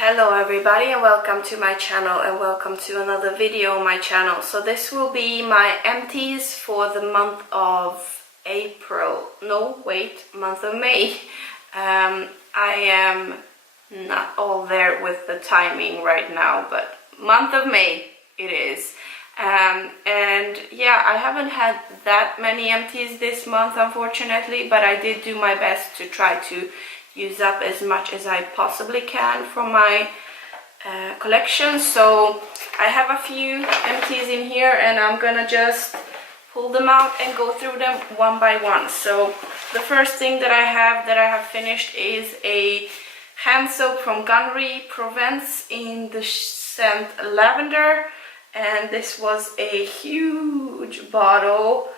Hello everybody and welcome to my channel and welcome to another video on my channel. So this will be my empties for the month of month of May. I am not all there with the timing right now, but month of May it is. And yeah, I haven't had that many empties this month unfortunately, but I did do my best to try to use up as much as I possibly can from my collection. So I have a few empties in here and I'm gonna just pull them out and go through them one by one. So the first thing that I have finished is a hand soap from Gunnery Provence in the scent Lavender, and this was a huge bottle,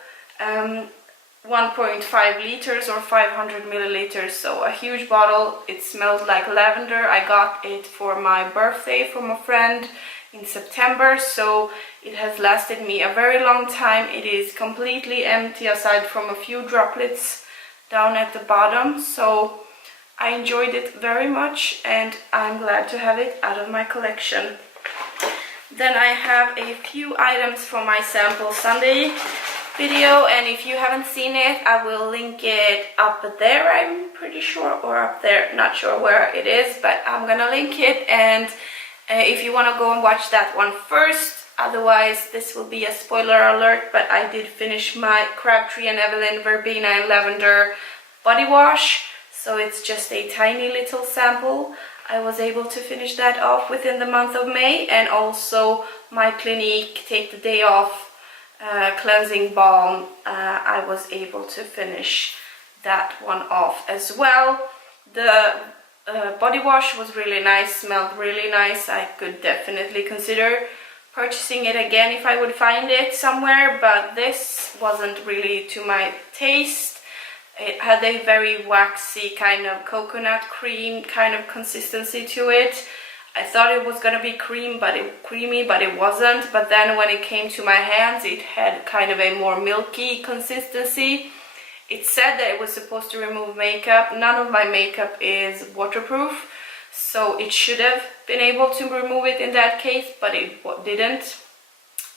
1.5 liters or 500 milliliters, so a huge bottle. It smells like lavender. I got it for my birthday from a friend in September, so it has lasted me a very long time. It is completely empty aside from a few droplets down at the bottom, so I enjoyed it very much and I'm glad to have it out of my collection. Then I have a few items from my Sample Sunday video, and if you haven't seen it, I will link it up there, I'm pretty sure, or up there, not sure where it is, but I'm gonna link it. And if you want to go and watch that one first, otherwise this will be a spoiler alert, but I did finish my Crabtree and Evelyn Verbena and Lavender body wash, so it's just a tiny little sample. I was able to finish that off within the month of May, and also my Clinique Take the Day Off cleansing balm, I was able to finish that one off as well. The body wash was really nice, smelled really nice. I could definitely consider purchasing it again if I would find it somewhere, but this wasn't really to my taste. It had a very waxy kind of coconut cream kind of consistency to it. I thought it was gonna be creamy, but it wasn't. But then when it came to my hands, it had kind of a more milky consistency. It said that it was supposed to remove makeup. None of my makeup is waterproof, so it should have been able to remove it in that case, but it didn't.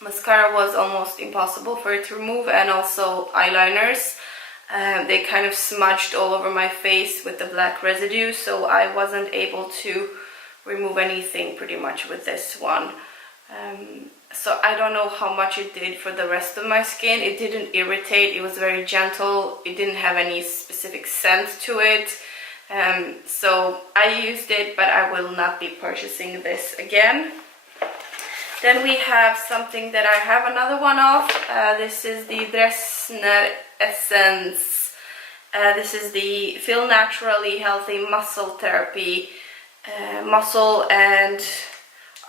Mascara was almost impossible for it to remove, and also eyeliners. They kind of smudged all over my face with the black residue, so I wasn't able to remove anything pretty much with this one. So I don't know how much it did for the rest of my skin. It didn't irritate, it was very gentle, it didn't have any specific scent to it. So I used it, but I will not be purchasing this again. Then we have something that I have another one of. This is the Dresner Essence. This is the Feel Naturally Healthy Muscle Therapy, muscle and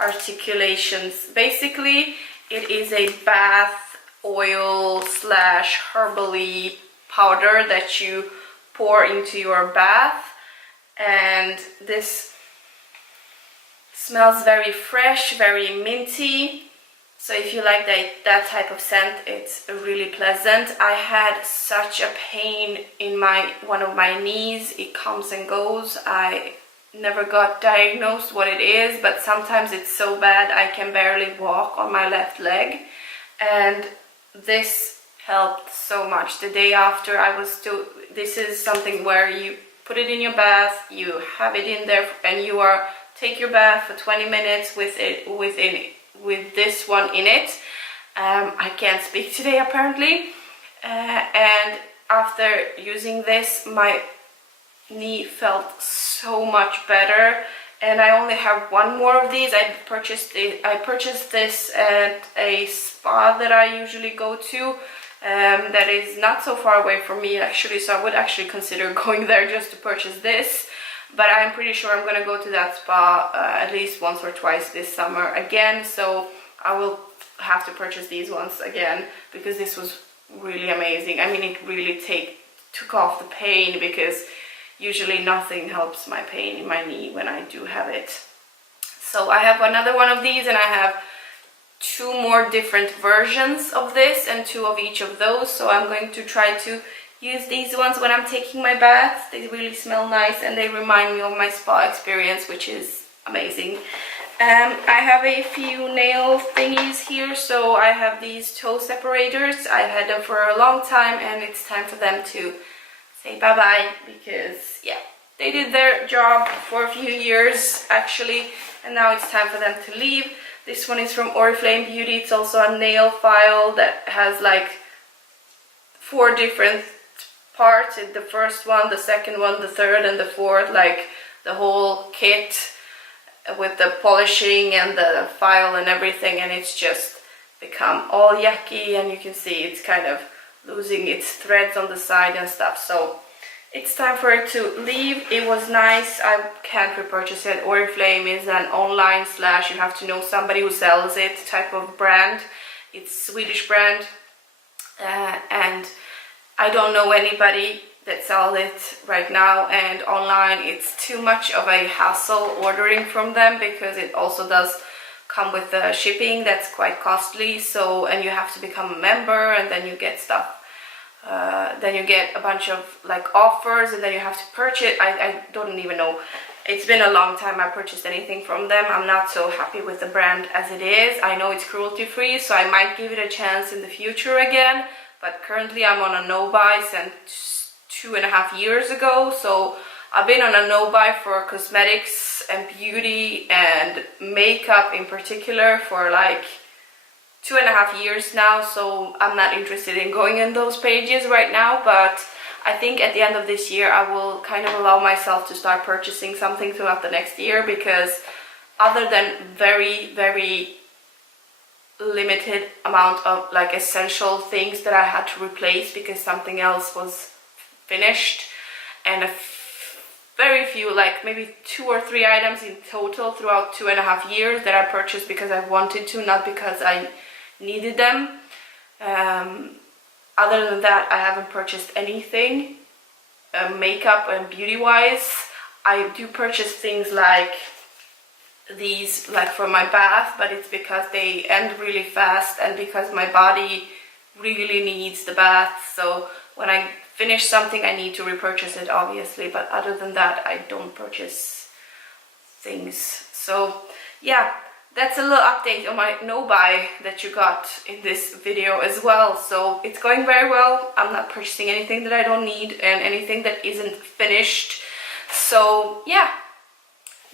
articulations. Basically, it is a bath oil slash herbally powder that you pour into your bath, and this smells very fresh, very minty. So if you like that type of scent, it's really pleasant. I had such a pain in one of my knees. It comes and goes. I never got diagnosed what it is, but sometimes it's so bad I can barely walk on my left leg, and this helped so much. The day after, this is something where you put it in your bath, you have it in there, and you take your bath for 20 minutes with this one in it. I can't speak today apparently, and after using this, my knee felt so much better, and I only have one more of these. I purchased this at a spa that I usually go to, that is not so far away from me actually, so I would actually consider going there just to purchase this. But I'm pretty sure I'm gonna go to that spa at least once or twice this summer again, so I will have to purchase these ones again, because this was really amazing. I mean, it really took off the pain, because usually nothing helps my pain in my knee when I do have it. So I have another one of these, and I have two more different versions of this and two of each of those, so I'm going to try to use these ones when I'm taking my bath. They really smell nice and they remind me of my spa experience, which is amazing. I have a few nail thingies here, so I have these toe separators. I've had them for a long time and it's time for them to say bye-bye because, yeah, they did their job for a few years actually, and now it's time for them to leave. This one is from Oriflame Beauty. It's also a nail file that has like 4 different parts. The first one, the second one, the third and the fourth, like the whole kit with the polishing and the file and everything, and it's just become all yucky, and you can see it's kind of losing its threads on the side and stuff, so it's time for it to leave. It was nice. I can't repurchase it. Oriflame is an online / you have to know somebody who sells it type of brand. It's a Swedish brand, and I don't know anybody that sells it right now, and online it's too much of a hassle ordering from them because it also does come with the shipping that's quite costly, so, and you have to become a member and then you get stuff, then you get a bunch of like offers and then you have to purchase. I don't even know. It's been a long time I purchased anything from them. I'm not so happy with the brand as it is. I know it's cruelty free, so I might give it a chance in the future again, but currently I'm on a no-buy since 2.5 years ago, so I've been on a no-buy for cosmetics and beauty and makeup in particular for like 2.5 years now, so I'm not interested in going in those pages right now, but I think at the end of this year I will kind of allow myself to start purchasing something throughout the next year, because other than very limited amount of like essential things that I had to replace because something else was finished, and very few, like maybe 2 or 3 items in total throughout 2.5 years that I purchased because I wanted to, not because I needed them. Other than that, I haven't purchased anything makeup and beauty wise. I do purchase things like these, like for my bath, but it's because they end really fast and because my body really needs the bath, so when I finish something I need to repurchase it obviously, but other than that I don't purchase things. So yeah, that's a little update on my no-buy that you got in this video as well. So it's going very well. I'm not purchasing anything that I don't need and anything that isn't finished. So yeah,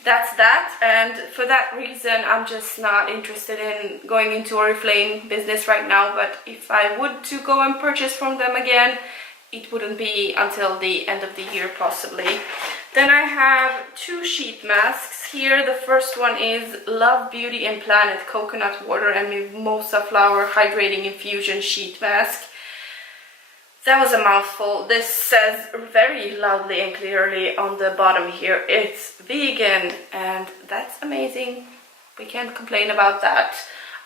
that's that, and for that reason I'm just not interested in going into Oriflame business right now, but if I would to go and purchase from them again, it wouldn't be until the end of the year possibly. Then I have 2 sheet masks here. The first one is Love Beauty and Planet Coconut Water and Mimosa Flower Hydrating Infusion Sheet Mask. That was a mouthful. This says very loudly and clearly on the bottom here, it's vegan, and that's amazing. We can't complain about that.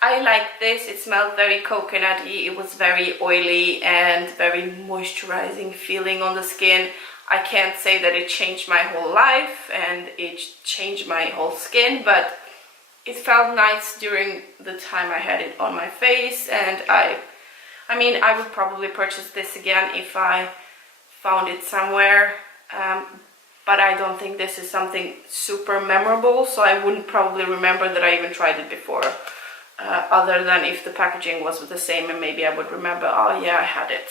I like this. It smelled very coconutty. It was very oily and very moisturizing feeling on the skin. I can't say that it changed my whole life and it changed my whole skin, but it felt nice during the time I had it on my face, and I mean, I would probably purchase this again if I found it somewhere, but I don't think this is something super memorable, so I wouldn't probably remember that I even tried it before, other than if the packaging was the same and maybe I would remember, oh yeah, I had it.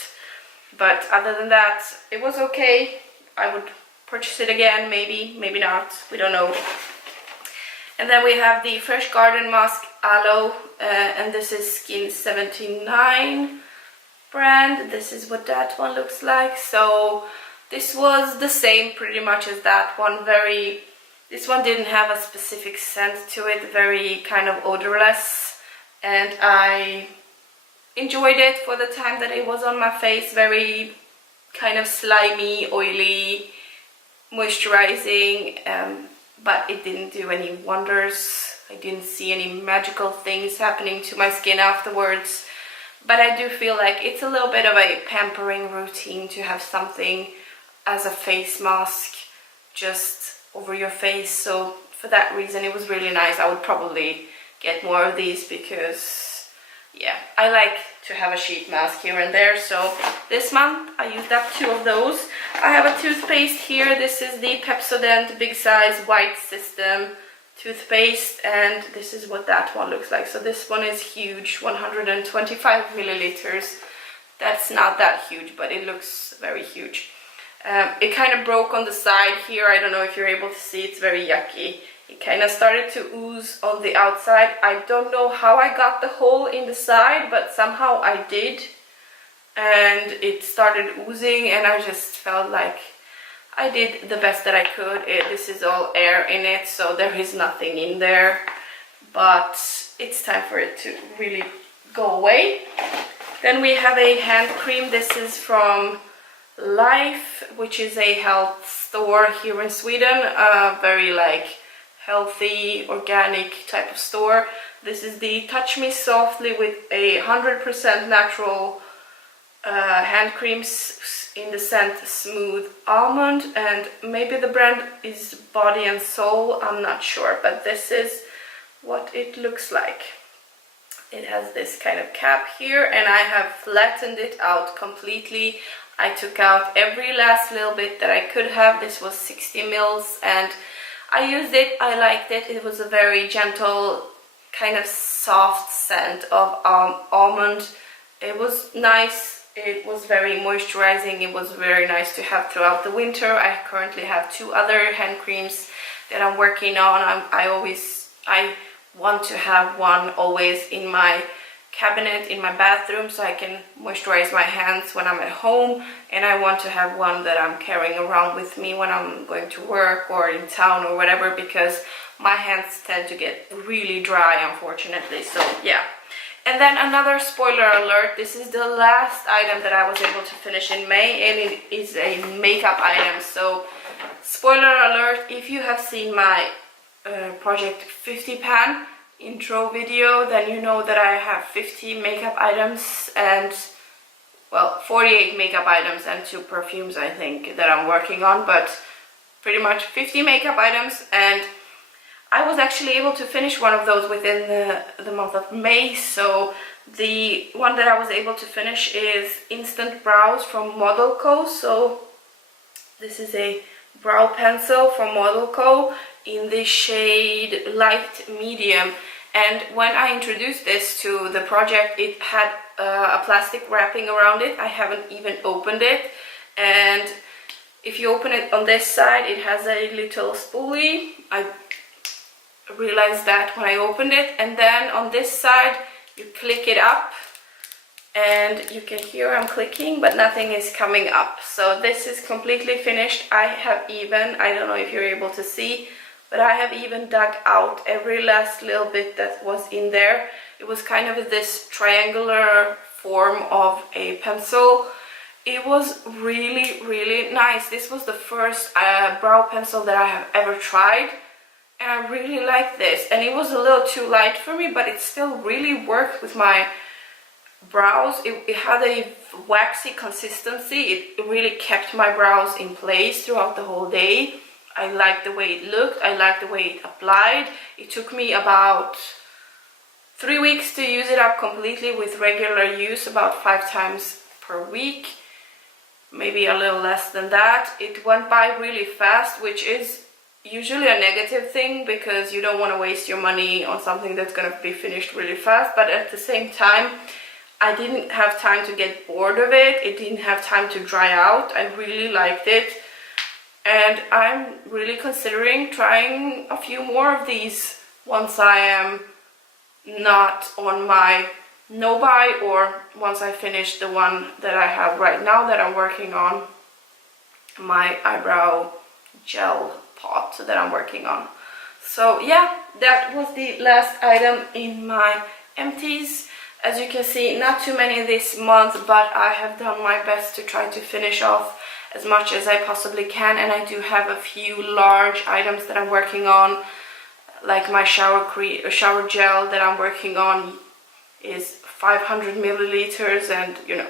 But other than that, it was okay. I would purchase it again, maybe, maybe not, we don't know. And then we have the Fresh Garden Mask Aloe, and this is Skin 79 brand. This is what that one looks like. So this was the same pretty much as that one. This one didn't have a specific scent to it, very kind of odorless, and I enjoyed it for the time that it was on my face. Very kind of slimy, oily, moisturizing, but it didn't do any wonders. I didn't see any magical things happening to my skin afterwards, but I do feel like it's a little bit of a pampering routine to have something as a face mask just over your face. So for that reason it was really nice. I would probably get more of these because yeah, I like to have a sheet mask here and there. So this month I used up 2 of those. I have a toothpaste here. This is the Pepsodent Big Size White System toothpaste, and this is what that one looks like. So this one is huge, 125 milliliters. That's not that huge, but it looks very huge. It kind of broke on the side here. I don't know if you're able to see, it's very yucky. It kind of started to ooze on the outside. I don't know how I got the hole in the side, but somehow I did. And it started oozing, and I just felt like I did the best that I could. This is all air in it, so there is nothing in there. But it's time for it to really go away. Then we have a hand cream. This is from Life, which is a health store here in Sweden. Very like healthy, organic type of store. This is the Touch Me Softly with a 100% natural hand creams in the scent Smooth Almond, and maybe the brand is Body and Soul, I'm not sure, but this is what it looks like. It has this kind of cap here, and I have flattened it out completely. I took out every last little bit that I could have. This was 60 mils, and I used it. I liked it. It was a very gentle, kind of soft scent of almond. It was nice. It was very moisturizing. It was very nice to have throughout the winter. I currently have 2 other hand creams that I'm working on. I want to have one always in my cabinet in my bathroom, so I can moisturize my hands when I'm at home, and I want to have one that I'm carrying around with me when I'm going to work or in town or whatever, because my hands tend to get really dry, unfortunately. So yeah. And then another spoiler alert, this is the last item that I was able to finish in May, and it is a makeup item. So spoiler alert, if you have seen my Project 50 pan intro video, then you know that I have 50 makeup items and, well, 48 makeup items and 2 perfumes, I think, that I'm working on, but pretty much 50 makeup items. And I was actually able to finish one of those within the month of May. So the one that I was able to finish is Instant Brows from Model Co. So this is a brow pencil from Model Co. in the shade Light Medium. And when I introduced this to the project, it had a plastic wrapping around it. I haven't even opened it. And if you open it on this side, it has a little spoolie. I realized that when I opened it. And then on this side, you click it up, and you can hear I'm clicking, but nothing is coming up. So this is completely finished. I have even, I don't know if you're able to see, but I have even dug out every last little bit that was in there. It was kind of this triangular form of a pencil. It was really, really nice. This was the first brow pencil that I have ever tried, and I really liked this. And it was a little too light for me, but it still really worked with my brows. It had a waxy consistency. It really kept my brows in place throughout the whole day. I liked the way it looked. I liked the way it applied. It took me about 3 weeks to use it up completely with regular use, about 5 times per week, maybe a little less than that. It went by really fast, which is usually a negative thing because you don't want to waste your money on something that's going to be finished really fast. But at the same time, I didn't have time to get bored of it. It didn't have time to dry out. I really liked it. And I'm really considering trying a few more of these once I am not on my no-buy, or once I finish the one that I have right now that I'm working on, my eyebrow gel pot that I'm working on. So yeah, that was the last item in my empties. As you can see, not too many this month, but I have done my best to try to finish off as much as I possibly can. And I do have a few large items that I'm working on, like my shower gel that I'm working on is 500 milliliters, and you know,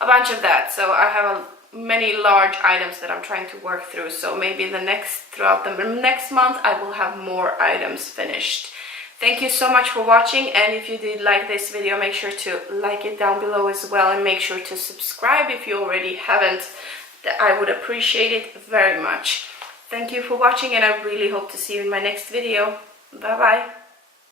a bunch of that. So I have many large items that I'm trying to work through. So maybe throughout the next month I will have more items finished. Thank you so much for watching, and if you did like this video, make sure to like it down below as well, and make sure to subscribe if you already haven't. I would appreciate it very much. Thank you for watching, and I really hope to see you in my next video. Bye bye.